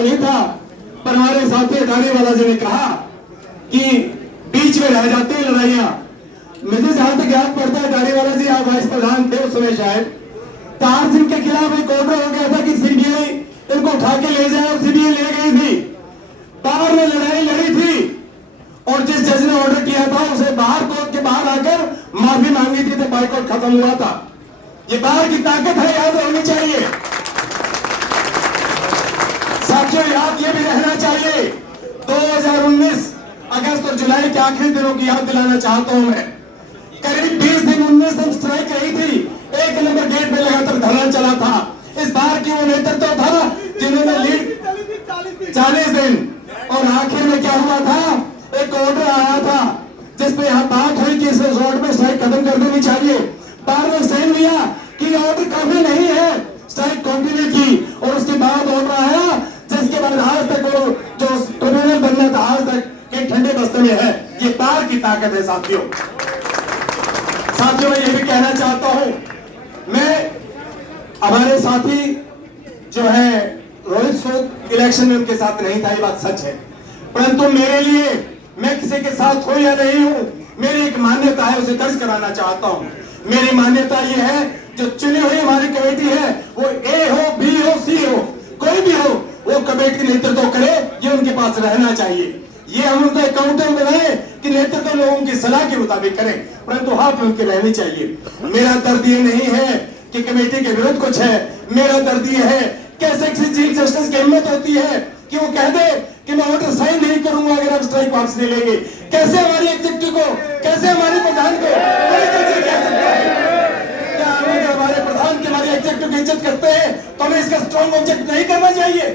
तो नहीं था, पर हमारे साथी अटारी वाला जी ने कहा कि बीच में रह जाती है लड़ाइयां। मुझे जहां तक याद पड़ता है, अटारी वाला जी आप वाइस प्रधान थे उस समय शायद, तार सिंह के खिलाफ एक ऑर्डर हो गया था कि सीबीआई इनको उठा के ले जाए, और सीबीआई ले गई थी। पावर ने लड़ाई लड़ी थी और जिस जज ने ऑर्डर किया था उसे बाहर कोर्ट के बाहर आकर माफी मांगी थी, तो बाइकआउट खत्म हुआ था। ये बाहर की ताकत है, याद होनी चाहिए साथियों। याद ये भी रहना चाहिए 2019 अगस्त और जुलाई के आखिरी दिनों की याद दिलाना चाहता हूं मैं। करीब 20 दिन 19 दिन स्ट्राइक रही थी, 1 नंबर गेट पे लगातार धरना चला था। इस बार की वो नेतृत्व था जिन्होंने लीड 40 दिन, और आखिर में क्या हुआ था, एक ऑर्डर आया था जिसपे यहां बात हुई कि इस रोड पे स्ट्राइक खत्म कर देनी चाहिए। बार ने स्टैंड लिया कि ऑर्डर काफी नहीं है, स्ट्राइक कंटिन्यू की, और उसके बाद ऑर्डर आया जिसके बाद आज तक वो जो ट्रिब्यूनल बनना था आज तक एक ठंडे बस्ते में है। ये बार की ताकत है साथियों। साथियों मैं ये भी कहना चाहता हूं, मैं हमारे साथी जो है रोहित सूद इलेक्शन में उनके साथ नहीं था, ये बात सच है, परंतु मेरे लिए मैं किसी के साथ हूं या नहीं हूं, मेरी एक मान्यता है, उसे दर्ज कराना चाहता हूं। मेरी मान्यता ये है, जो चुनी हुई हमारी कमेटी है वो ए हो, बी हो, सी हो, कोई भी हो, वो कमेटी नेतृत्व करे, ये उनके पास रहना चाहिए। ये हम उनको अकाउंटेंट बनाए कि नेतृत्व लोगों की सलाह के मुताबिक करें, परंतु हाथ उनके रहनी चाहिए। मेरा दर्द ये नहीं है कि कमेटी के विरुद्ध कुछ है, मेरा दर्द ये है कैसे किसी चीफ जस्टिस की हिम्मत होती है कि वो कह दे कि मैं ऑर्डर साइन नहीं करूंगा अगर आप स्ट्राइक वापस ले लेंगे। कैसे हमारी एग्जीक्यूटिव को, कैसे हमारे प्रधान को क्या हमारे प्रधान की हमारी एग्जीक्यूटिव की इज्जत करते हैं तो हमें इसका स्ट्रॉन्ग ऑब्जेक्ट नहीं करना चाहिए।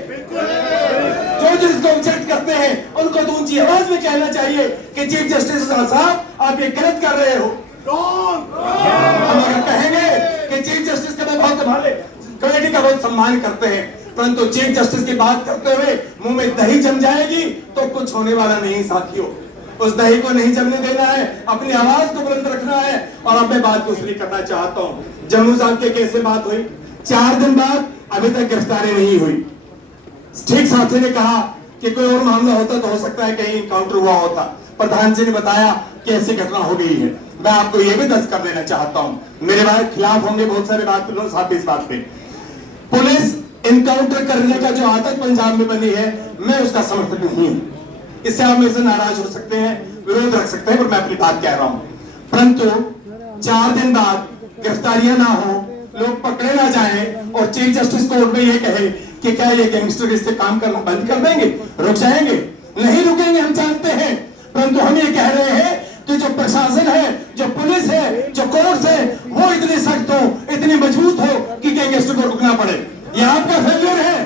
जो इसको ऑब्जेक्ट करते हैं उनको तो ऊंची आवाज में कहना चाहिए कि चीफ जस्टिस साहब आप ये गलत कर रहे हो। हम अगर कहेंगे कि चीफ जस्टिस का बहुत हमारे कमेटी का बहुत सम्मान करते हैं, परंतु चीफ जस्टिस की बात करते हुए मुंह में दही जम जाएगी तो कुछ होने वाला नहीं साथियों। उस दही को नहीं जमने देना है, अपनी आवाज को बुलंद रखना है। और अब मैं बात दूसरी करना चाहता हूं। जम्मू साहब के केस से बात हुई, 4 दिन बाद अभी तक गिरफ्तारी नहीं हुई। ठीक साथी ने कहा कि कोई और मामला होता तो हो सकता है कहीं इनकाउंटर हुआ होता, प्रधान जी ने बताया कि ऐसी घटना हो गई है। मैं आपको यह भी दर्ज कर देना चाहता हूं, मेरे खिलाफ होंगे बहुत सारे बात साथ इस बात पे। पुलिस इनकाउंटर करने का जो आदत पंजाब में बनी है, मैं उसका समर्थक नहीं हूं। इससे आप मेरे से नाराज हो सकते हैं, विरोध रख सकते हैं, पर मैं अपनी बात कह रहा हूं। परंतु 4 दिन बाद गिरफ्तारियां ना हो, लोग पकड़े ना जाए और चीफ जस्टिस कोर्ट में ये कहे कि क्या ये गैंगस्टर इससे काम करना बंद कर देंगे, रुक जाएंगे? नहीं रुकेंगे, हम जानते हैं। परंतु हम ये कह रहे हैं कि जो प्रशासन है, जो पुलिस है, जो कोर्ट है, वो इतनी सख्त हो, इतनी मजबूत हो कि गैंगस्टर को रुकना पड़े। ये आपका फेलियर है,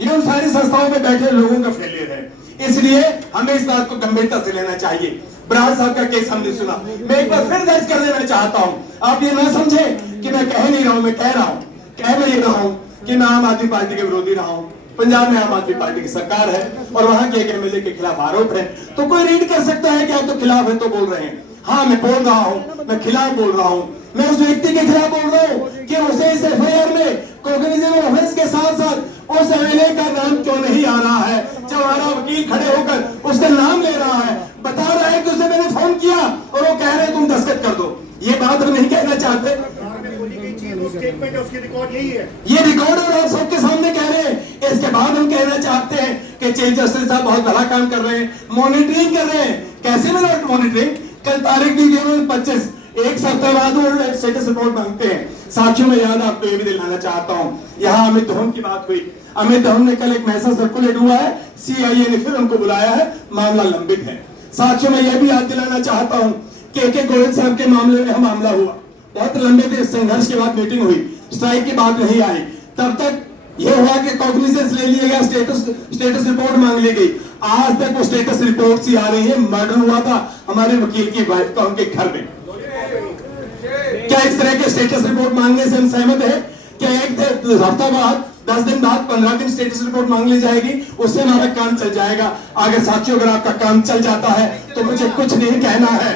ये उन सारी संस्थाओं में बैठे लोगों का फेलियर है। इसलिए हमें इस बात को गंभीरता से लेना चाहिए। बराड़ साहब का केस हमने सुना, मैं एक बार फिर दर्ज कर देना चाहता हूं। आप ये ना समझे कि मैं कह नहीं रहा हूं, मैं कह रहा हूं, कह मैं ये रहा हूं कि मैं आम आदमी पार्टी के विरोधी रहा हूं। पंजाब में आम आदमी पार्टी की सरकार है और वहां के एक एमएलए के खिलाफ आरोप है, तो कोई रीड कर सकता है कि आप तो खिलाफ है तो बोल रहे हैं। हाँ मैं बोल रहा हूं, मैं खिलाफ बोल रहा हूं, मैं उस व्यक्ति के खिलाफ बोल रहा हूं कि उसे इस एफआईआर में कॉग्निजेबल ऑफेंस के साथ साथ उस एमएलए का नाम क्यों नहीं आ रहा है। जब हमारा वकील खड़े होकर उसका नाम ले रहा है, बता रहा है कि उसे मैंने फोन किया और वो कह रहे तुम दस्तखत कर दो, ये बात हम नहीं कहना चाहते। उसकी रिकॉर्ड यही है, ये रिकॉर्ड और आप सबके सामने कह रहे हैं। इसके बाद हम कहना चाहते हैं कि चीफ जस्टिस साहब बहुत भला काम कर रहे हैं, मॉनिटरिंग कर रहे हैं। कैसे मिला मॉनिटरिंग? कल तारीख दी गई 25, एक सप्ताह बाद वो स्टेटस रिपोर्ट मांगते हैं। साथियों में याद आपको ये भी दिलाना चाहता हूं, यहाँ अमित धवन की बात हुई। अमित धवन ने कल एक मैसेज सर्कुलेट हुआ है, सीआईए ने फिर उनको बुलाया है, मामला लंबित है। साथियों में यह भी याद दिलाना चाहता हूं कि के गोयल साहब के मामले में मामला हुआ, बहुत लंबे संघर्ष के बाद मीटिंग हुई, स्ट्राइक की बात नहीं आई। तब तक यह हुआ कि कॉग्निजेंस ले लिया गया, स्टेटस रिपोर्ट मांग ली गई। आज तक वो स्टेटस रिपोर्ट सी आ रही है। मर्डर हुआ था हमारे वकील की वाइफ का उनके घर में। क्या इस तरह के स्टेटस रिपोर्ट मांगने से हम सहमत है? क्या एक हफ्ता बाद, 10 दिन बाद, 15 दिन स्टेटस रिपोर्ट मांग ली जाएगी, उससे हमारा काम चल जाएगा? अगर साथियों अगर आपका काम चल जाता है तो मुझे कुछ नहीं कहना है।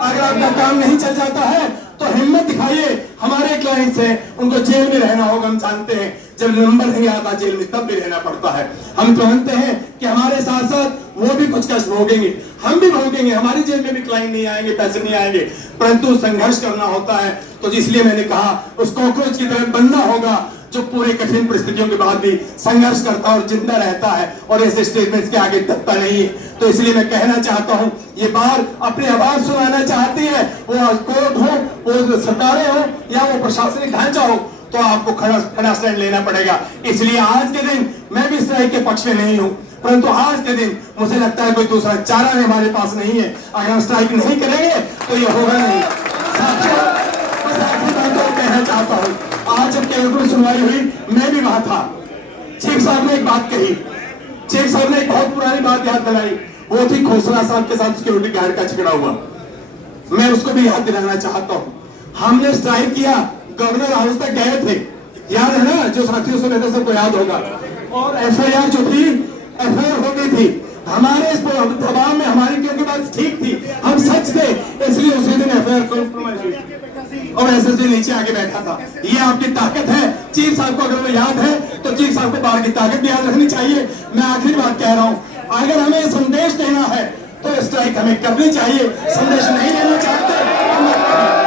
अगर आपका काम नहीं चल जाता है तो हिम्मत दिखाइए, हमारे क्लाइंट्स हैं, उनको जेल में रहना होगा, हम जानते हैं। जब नंबर नहीं आता जेल में तब भी रहना पड़ता है। हम जानते हैं कि हमारे साथ साथ वो भी कुछ कष्ट भोगेंगे, हम भी भोगेंगे, हमारी जेल में भी क्लाइंट नहीं आएंगे, पैसे नहीं आएंगे, परंतु संघर्ष करना होता है। तो इसलिए मैंने कहा उस कॉकरोच की तरह बनना होगा जो पूरे कठिन परिस्थितियों के बाद भी संघर्ष करता और जिंदा रहता है और ऐसे स्टेटमेंट्स के आगे डरता नहीं है। तो इसलिए मैं कहना चाहता हूं, ये बार अपनी आवाज सुनाना चाहती है, वो कोर्ट हो, वो सरकारें हो या वो प्रशासनिक ढांचा हो, तो आपको खड़ा स्टैंड लेना पड़ेगा। इसलिए आज के दिन मैं भी स्ट्राइक के पक्ष में नहीं हूं, परंतु आज के दिन मुझे लगता है कोई दूसरा चारा हमारे पास नहीं है। अगर हम स्ट्राइक नहीं करेंगे तो ये होगा नहीं। साथियों, बस आखिरी बात और कहना चाहता हूं, आज जब केरल सुनवाई हुई मैं भी वहां था। चीफ साहब ने एक बात कही, चीफ साहब ने एक बहुत पुरानी बात याद दिलाई, वो थी खोसला साहब के साथ सिक्योरिटी गार्ड का झगड़ा हुआ। मैं उसको भी याद दिलाना चाहता हूं, हमने स्ट्राइक किया, गवर्नर हाउस तक गए थे, याद है ना, जो साथियों से रहते सबको याद होगा। और एफआईआर जो थी, एफआईआर हो गई थी हमारे इस दबाव में, हमारी क्योंकि बात ठीक थी, हम सच थे, इसलिए उसी दिन एफआईआर कॉम्प्रोमाइज हुई और एसएसपी नीचे आके बैठा था। ये आपकी ताकत है। चीफ साहब को अगर वो याद है तो चीफ साहब को बाहर की ताकत भी याद रखनी चाहिए। मैं आखिरी बात कह रहा हूं, अगर हमें संदेश देना है तो स्ट्राइक हमें करनी चाहिए। संदेश नहीं देना चाहते